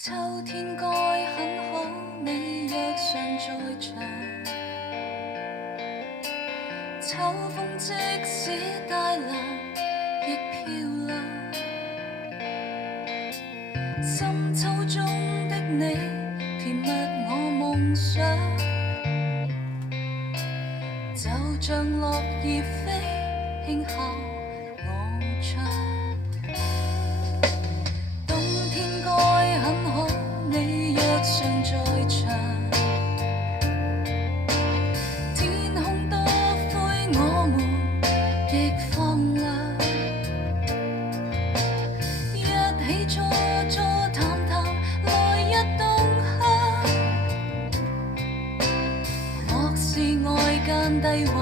秋天該很好，你若尚在場。秋風即使帶涼，亦漂亮。深秋中的你，甜蜜我夢想。就像落葉飛，輕敲我窗。冬天該很好，你若尚在場。天空多灰，我們亦放亮。一起坐坐談談，來一洞香。莫視外間低溫。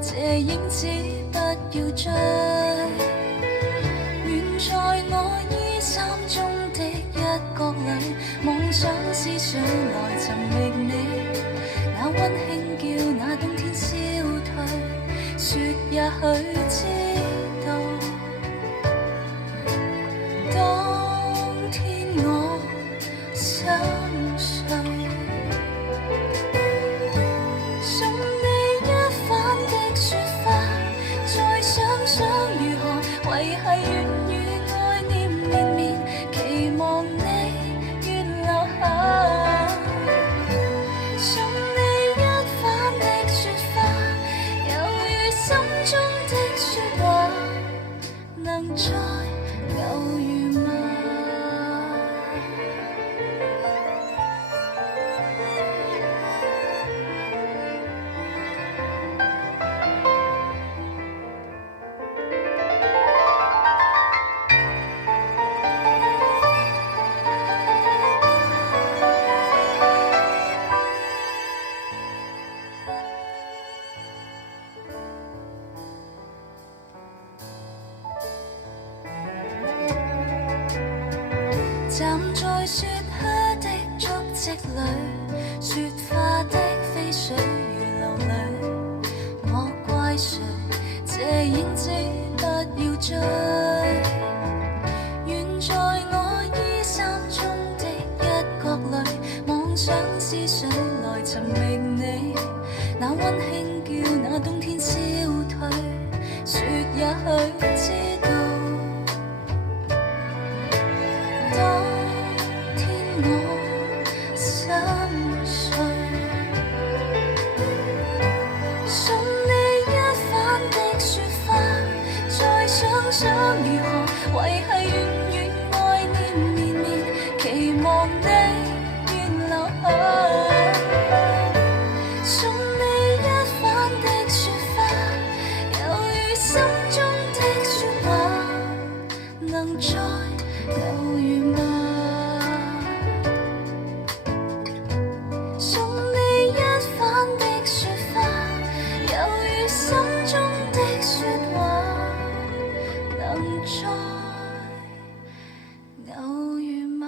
這影子不要追。角裏，妄想思緒來尋覓你。那溫馨叫那冬天消退，雪也許知道，當天我心碎。送你一瓣的雪花，再想想如何維繫願與愛念綿綿，期望你願留下。送你一瓣的雪花，猶如心中的說話，能再偶遇嗎？站在雪靴的足跡裏，雪花的飛水如流淚。我怪誰？這影子不要追。願在我衣衫中的一角裏，妄想思緒來尋覓你。那溫馨叫那冬天消退，雪也許知道。當天我心碎，送你一瓣的雪花，再想想如何維繫願與愛念綿綿，期望你願留下。送你一瓣的雪花，猶如心中的說話，能再偶遇嗎？送你一瓣的雪花，猶如心中的說話，能再偶遇嗎？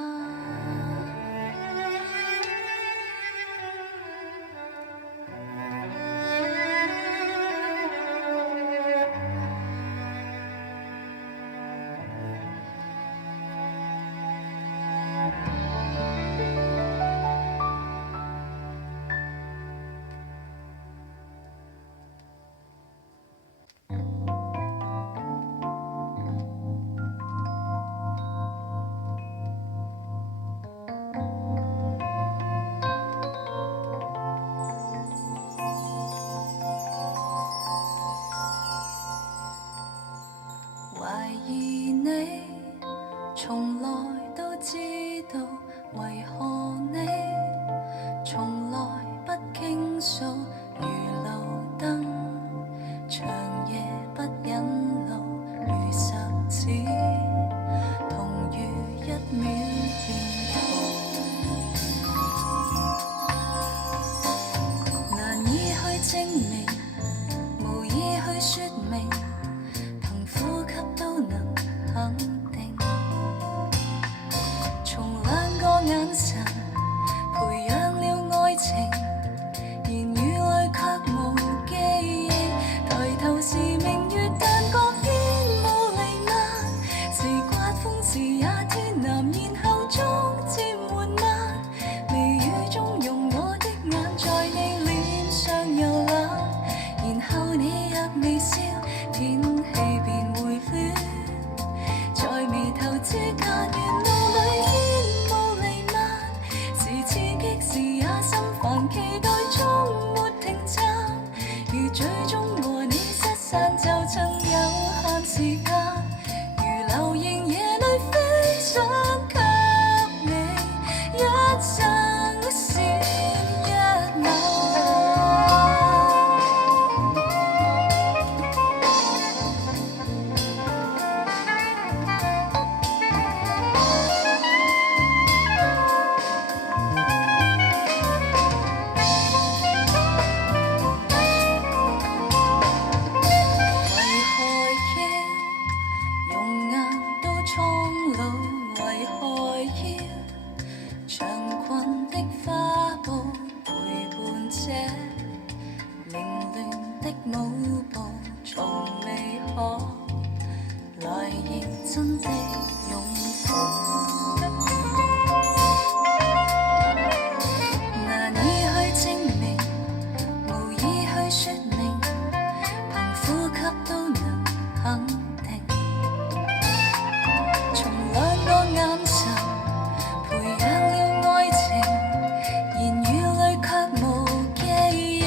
懷疑你從來都知道，為何你從來不傾訴？如路燈，長夜不忍路，如十指，同如一秒變途，難以去證明，無以去說明。呼吸都能肯定，從兩個眼神培養了愛情，言語裏卻無記憶。抬頭是明月，但覺煙霧彌漫，是刮風時也天藍，然後逐漸緩慢。微雨中用我的眼在你臉上遊覽，然後你若微笑，天氣變回暖，在眉頭之間，沿路裏煙霧彌漫，是刺激時也心煩，期待終沒停站，如最終和你失散，就趁有限時間，如流螢夜裏飛想給你一生閃一晚。花布陪伴這凌亂的舞步，從未可來認真的擁抱。難以去證明，無以去說明，憑呼吸都能肯定。從兩個眼神培養了愛情，言語裏卻無記憶。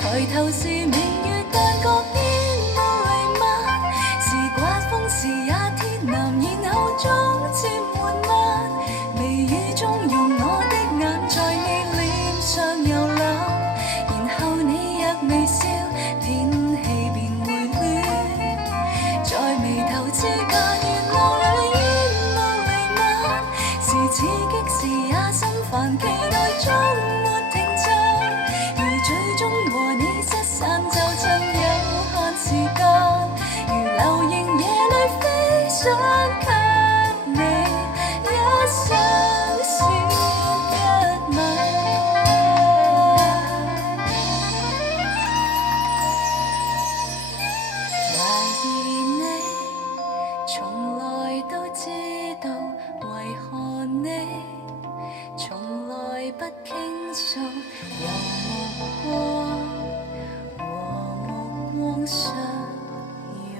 抬頭是明月，但覺煙霧瀰漫，是刮風時也天藍，然後逐漸緩慢。微雨中用我的眼在你臉上遊覽，然後你若微笑，天氣便會暖。在眉頭之間，月光裏煙霧瀰漫，是刺激時也心煩，期待終沒停站。如最終和你失散，就趁有限時間，如流螢夜裏飛想給你一生少一吻。懷疑你從來都知道，為何你從來不傾訴，有目光和目光相擁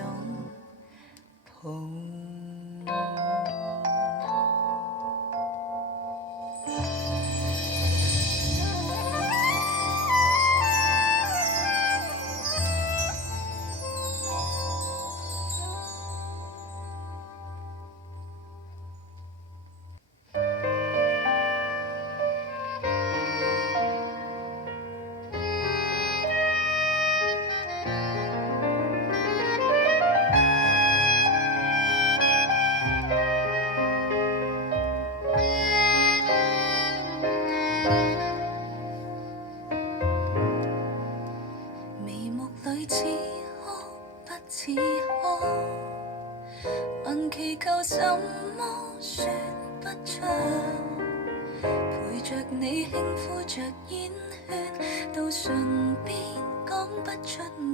抱。眉目裏似哭不似哭，還祈求什麼說不出，陪着你輕呼着煙圈，到唇邊講不出滿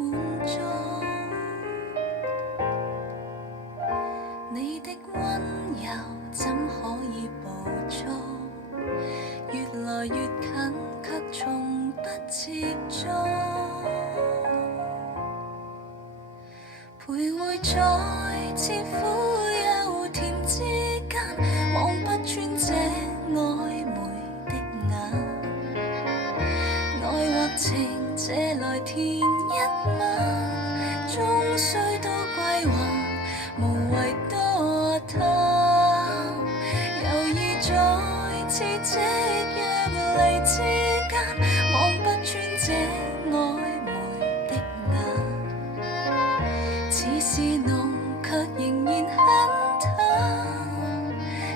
足。你的溫柔怎可以捕捉？越來越近，卻從不接觸。徘徊在似苦又甜之間，望不穿這曖昧的眼。愛或情，借來填一晚，終須都歸還，無謂多談。猶豫在似夕陽離之間，望不穿這曖昧的眼。似是濃，卻仍然很淡。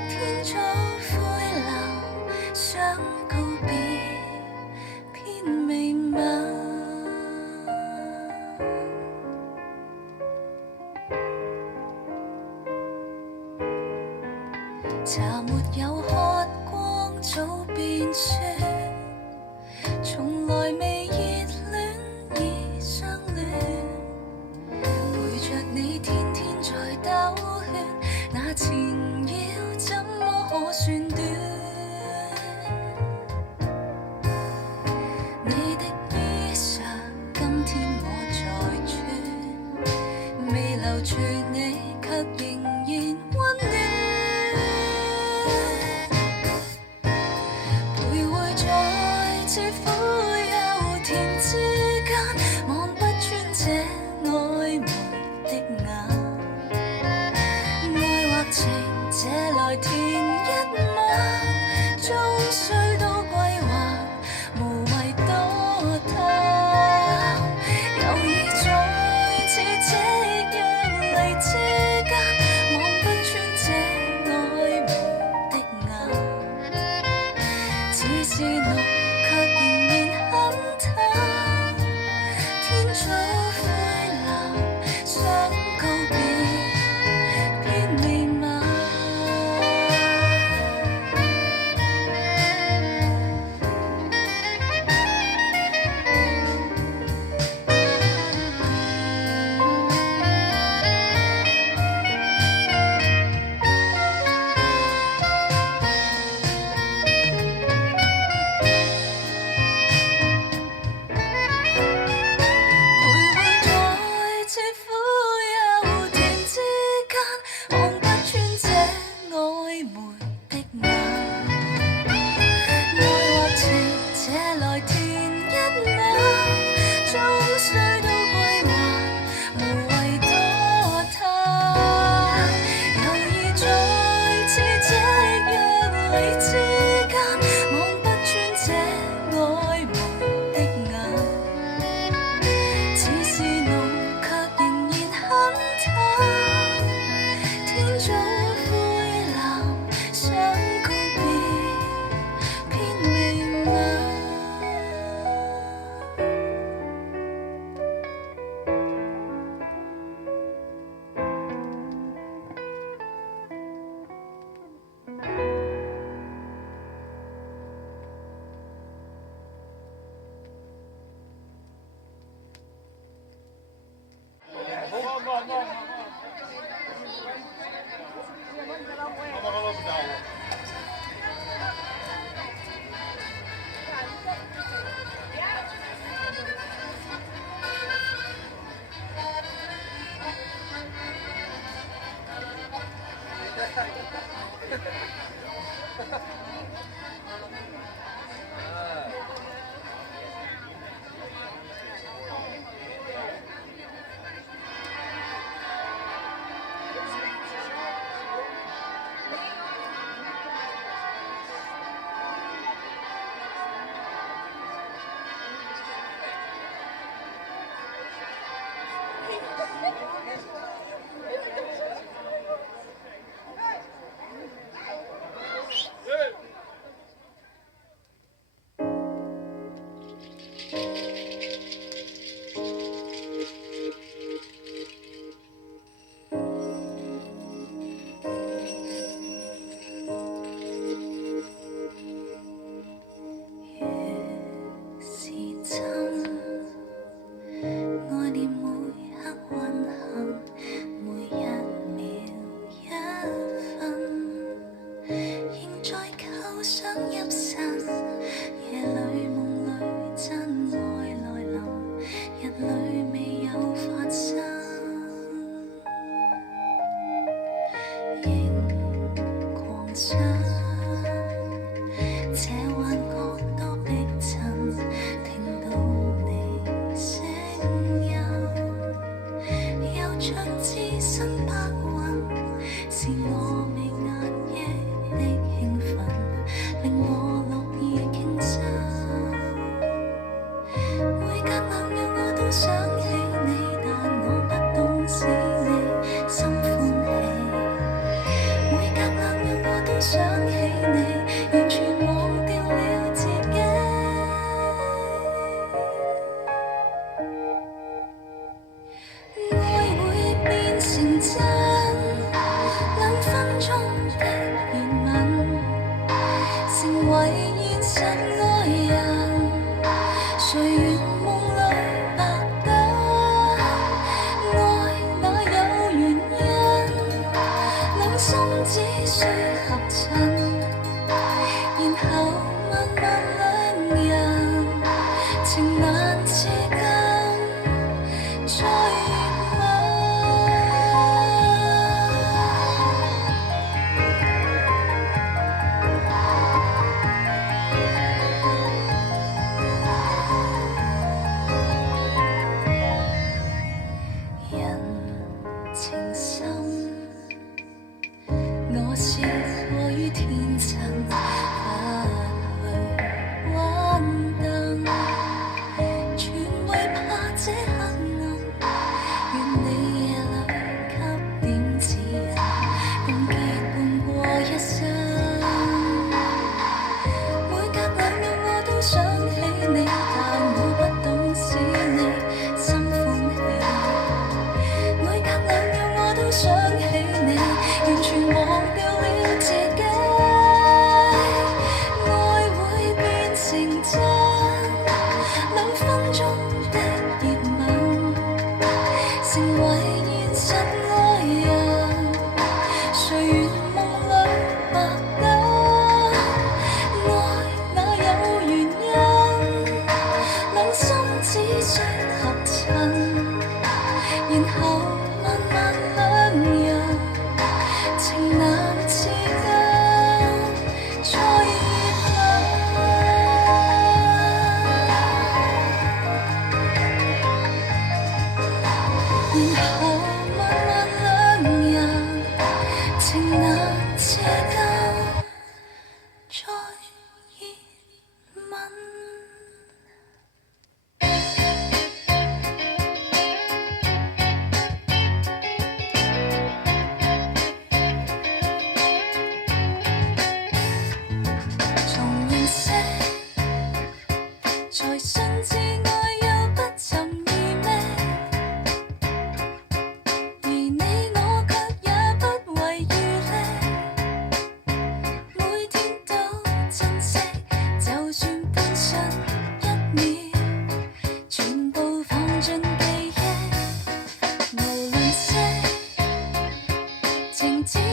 天早灰流，想告別，偏未晚。茶沒有喝光，早變酸。從來未熱戀已相戀，陪着你天天在兜圈，那纏繞怎麼可算短？你的衣裳今天我在穿，未留住你卻仍然溫暖。徘徊在似苦又甜之間，望不穿這曖昧的眼。愛或情，借來填一晚，終須都歸還，無謂多談。猶豫在似夕陽離之間，望不這曖昧的眼，愛或情這來填一秒，終須都歸還，無謂多嘆。猶豫在似這若離之間，望不穿這曖昧的眼，只是路卻仍然很淡，天早灰藍，想告別偏未晚。然後慢慢兩人情難。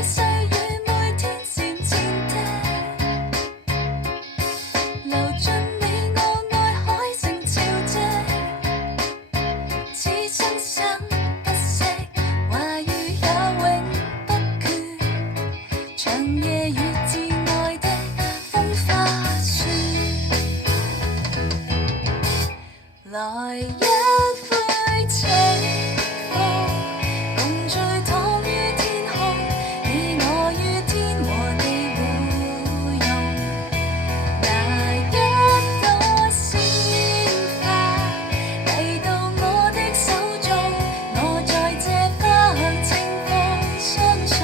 細雨每天漸漸的流進你我愛海城潮汐，此生想不息，話語也永不缺，長夜與至愛的風花雪，來一杯清風，共醉躺於天空，你我於天和地互融，拿一朵鮮花遞到我的手中，我在這花香清風相送，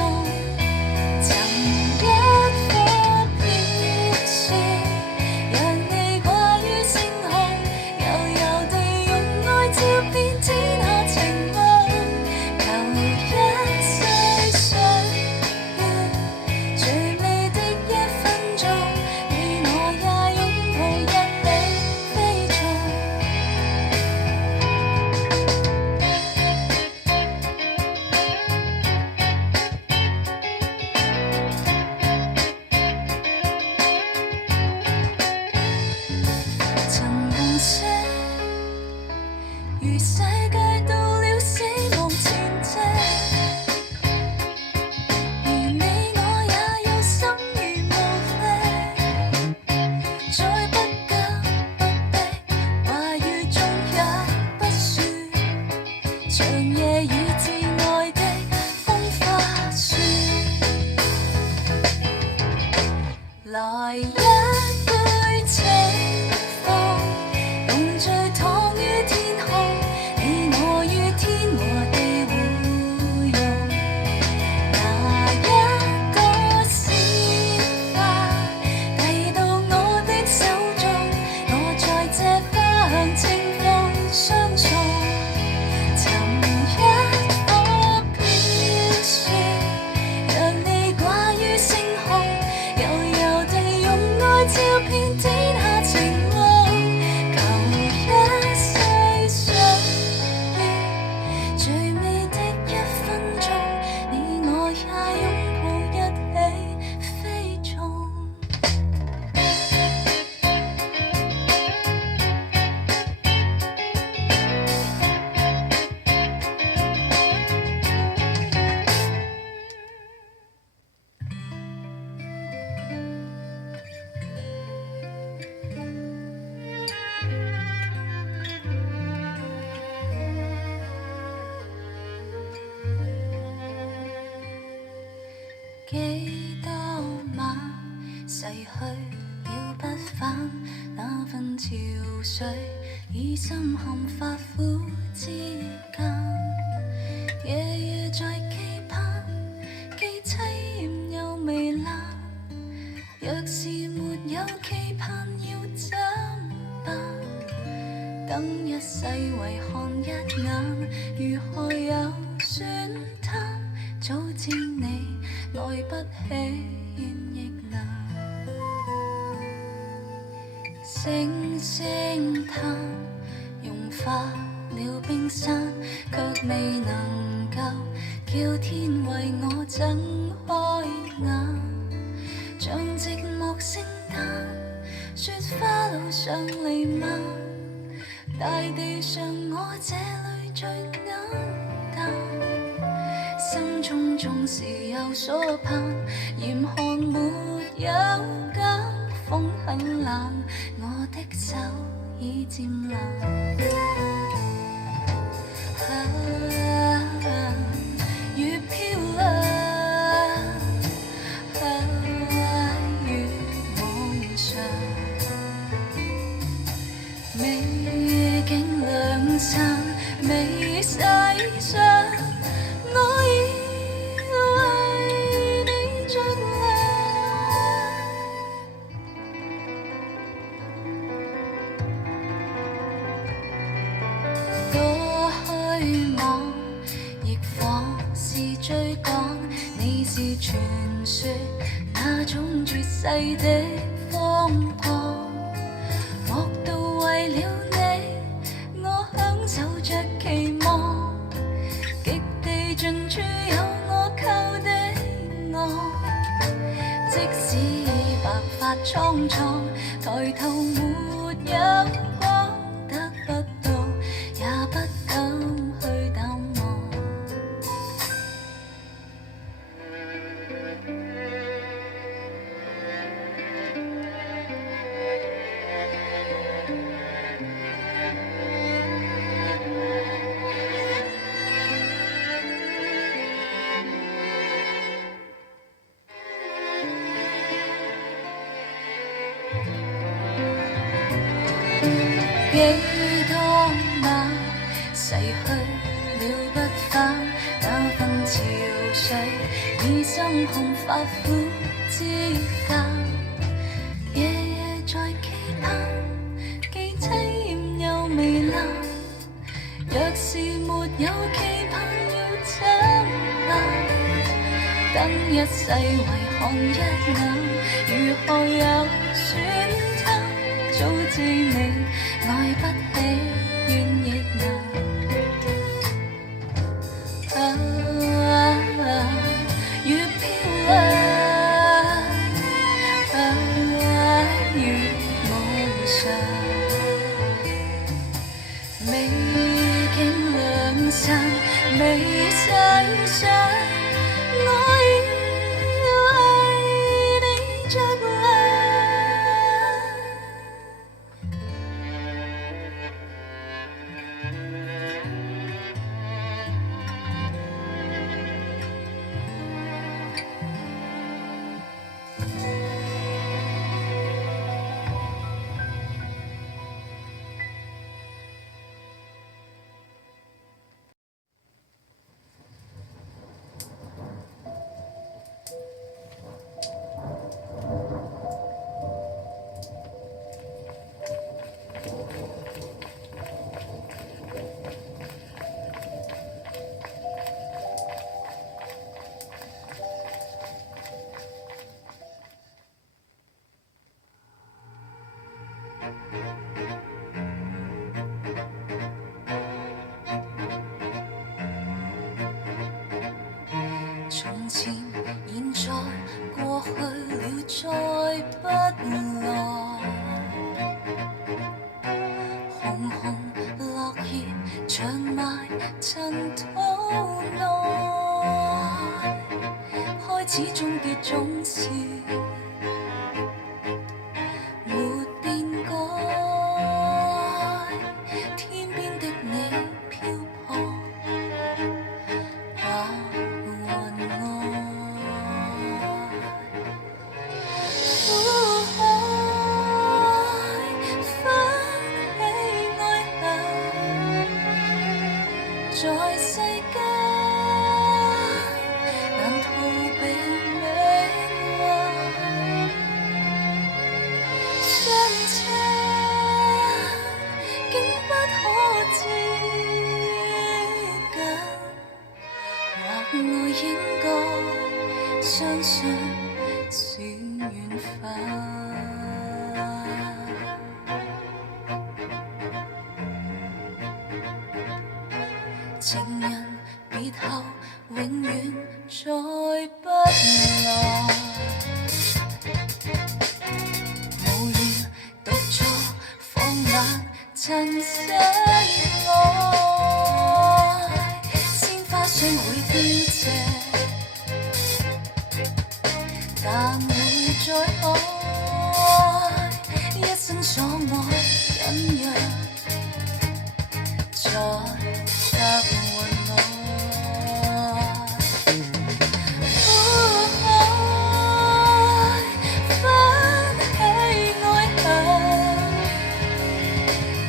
尋一顆飄雪，讓你掛於星空，悠悠地用愛照遍天下情夢，求一世歲月，最美的一分鐘，你我也擁抱一起飛縱。曾共識，如世界到了死亡前夕，而你我也有心而無力，再不急不逼，話語中也不說，長夜與至愛的風花雪，來一杯清風，共醉躺於天空，你我於天和地互融，拿一朵鮮花遞到我的手中，我在這花香清風相送，尋一顆飄雪，讓你掛於星空，悠悠地用愛照遍天下情夢，求一世歲月，最美的一分鐘，你我也擁抱一起飛縱。幾多晚逝去了不返，那份憔悴已深陷髮膚之間，夜夜在期盼，既凄豔又糜爛，若是沒有期盼要怎辦？等一世為看一眼，如何有選貪？早知你愛不起，怨亦難。星星嘆，融化了冰山，卻未能夠叫天為我睜開眼。像寂寞聖誕，雪花路上彌漫，大地上我這裏最黯淡。心中縱是有所盼，嚴寒沒有減，風很冷，我的手已漸冷。越漂亮，越夢想，美景兩散，未洗上。我已為你着涼，多虛妄，亦仿是追趕。你是傳說那種絕世的瘋狂，莫道為了你，我享受着期望。極地盡處有我扣的愛只白髮蒼蒼，抬頭沒有光，得不到也不敢去淡忘。幾多晚逝去了不返，那份潮水已心紅發苦之間，夜夜在期盼，既凄豔又糜爛。若是沒有期盼要怎辦？等一世為看一眼，如何有選擇？早知你愛不起，怨亦難。越漂亮，越無常。未經良辰，未世上，我已為你着涼。從前、現在、過去了，再不來。紅紅落葉長埋塵土內，開始終結總是沒變改。天邊的你漂泊，在世間難逃避命運，相襯竟不可接近，或我應該相信是緣分。情人別後永遠再不來，無言獨坐放冷塵世外，鮮花雖會凋謝，但會再開，一生所愛緊讓在隔雲外，翻起愛恨，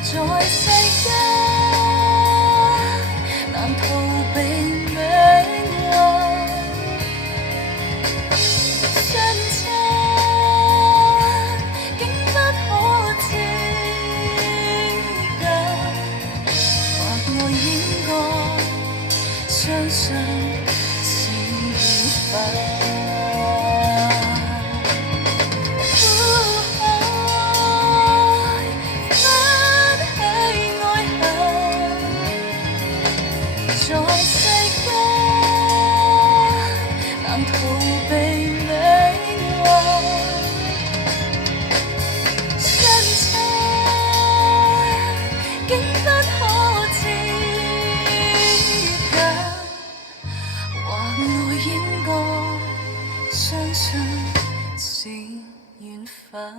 在世間難逃避命運，相襯竟不可接近，或我應該相信是緣分。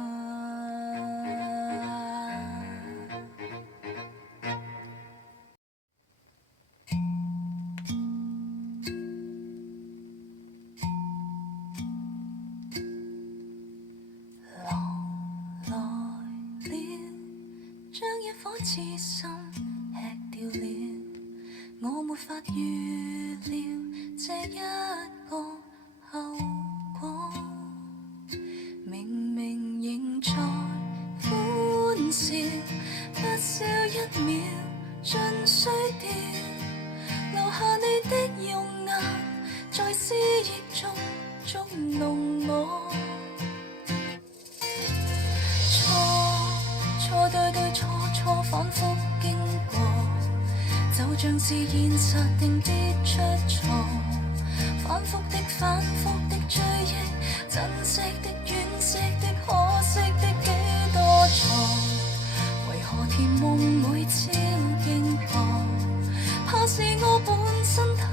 痴心吃掉了，我沒法預料這一個後果。明明仍在歡笑，不消一秒盡衰掉，留下你的容顏在思憶中捉弄我。錯對對錯錯反覆經過，就像是現實定必出錯。反覆的追憶，珍惜的惋惜的可惜的幾多錯，為何甜夢每朝經過？怕是我本身太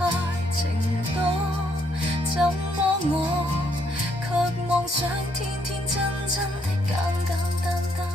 情多，怎麼我卻妄想天天真真的簡簡單單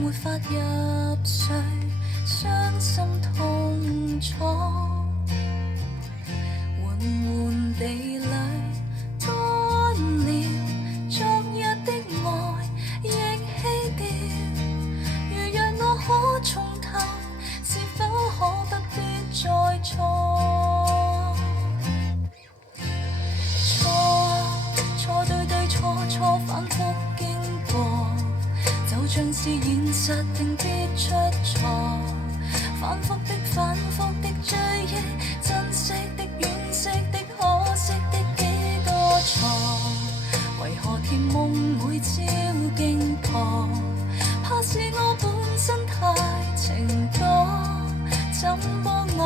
沒法入睡，傷心痛楚，緩緩地淚乾了，昨日的愛亦棄掉。如若我可重頭，是否可不必再錯？錯對對錯錯反覆經過，就像是現實定必出錯，反覆的追憶，珍惜的惋惜的可惜的幾多錯，為何甜夢每朝經過？怕是我本身太情多，怎麼我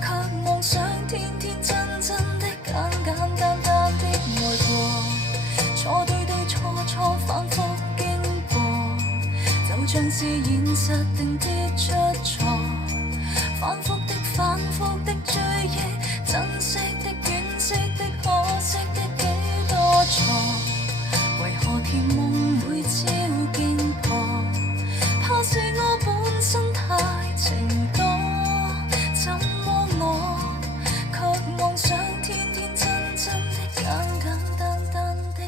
卻妄想天天真真的簡簡單單的愛過？錯對對錯錯反覆經過，就像是現實定必出錯，反覆的追憶，珍惜的惋惜的可惜的幾多錯，為何甜夢每朝經過？怕是我本身太情多，怎麼我卻妄想天天真真的簡簡單單的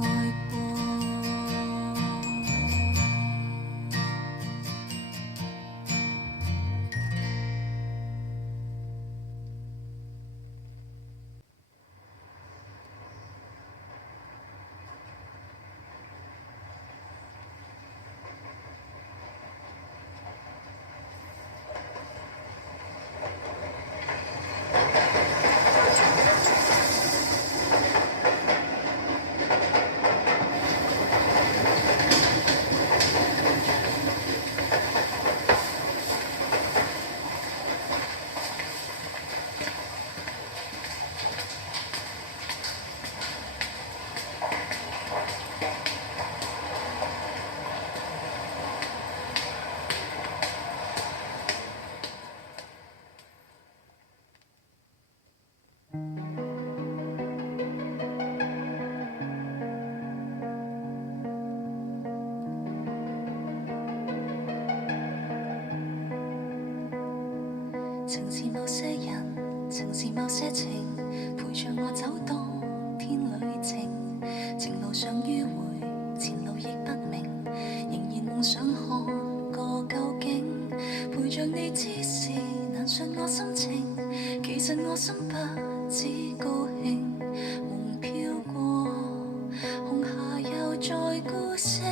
愛過。曾是某些人，曾是某些情，陪着我走多天旅程。情路上迂迴，前路亦不明，仍然夢想看個究竟。陪着你之時，難述我心情，其實我心不只高興。夢飄過，紅霞又再孤星。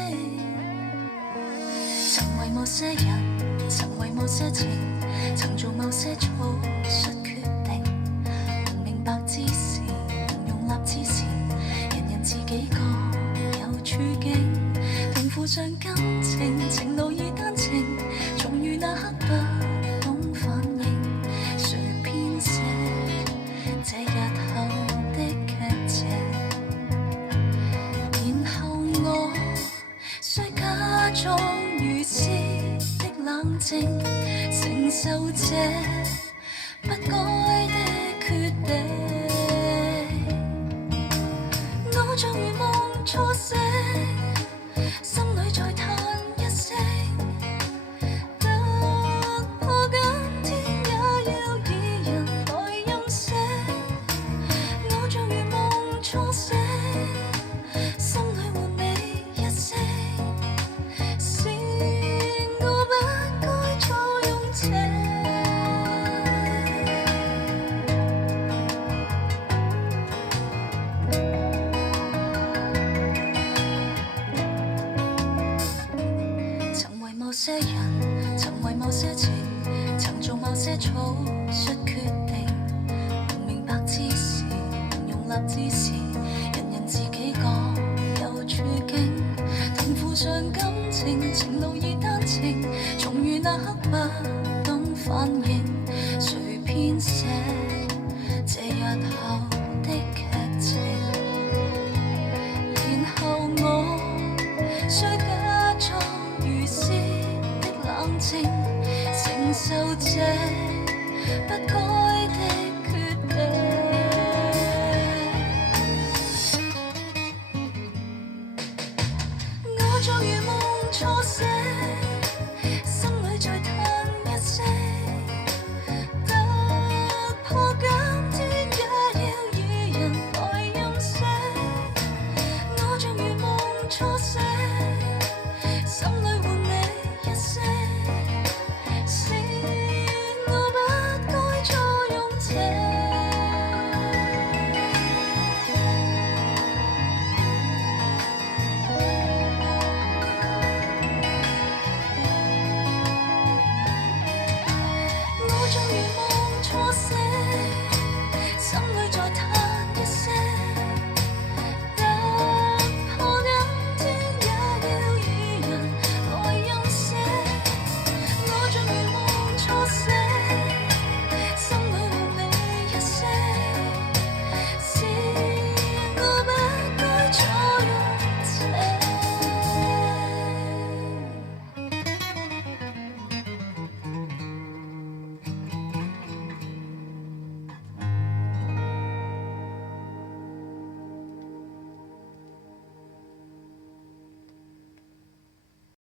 曾為某些人，曾為某些情，曾做某些草率決定，能明白之時，能容納之時，人人自己各有處境，平負上感情，情路已單程，如那刻不懂反應，誰編寫這日後的劇情？然後我需假裝如斯的冷靜，承受這不該的決定。我像如夢初醒，心裏再嘆一聲，突破今天也要以人來任性。我像如夢初醒，心裏換你一聲，是我不該錯用情。曾為某些人，曾為某些情，曾做某些草率決定，能明白之時，能容納之時，人人自己各有處境，同負上感情，情路已單程，重遇那刻不懂反應，誰編寫這日後的劇情？然後我需假裝如斯的冷靜，承受這不該的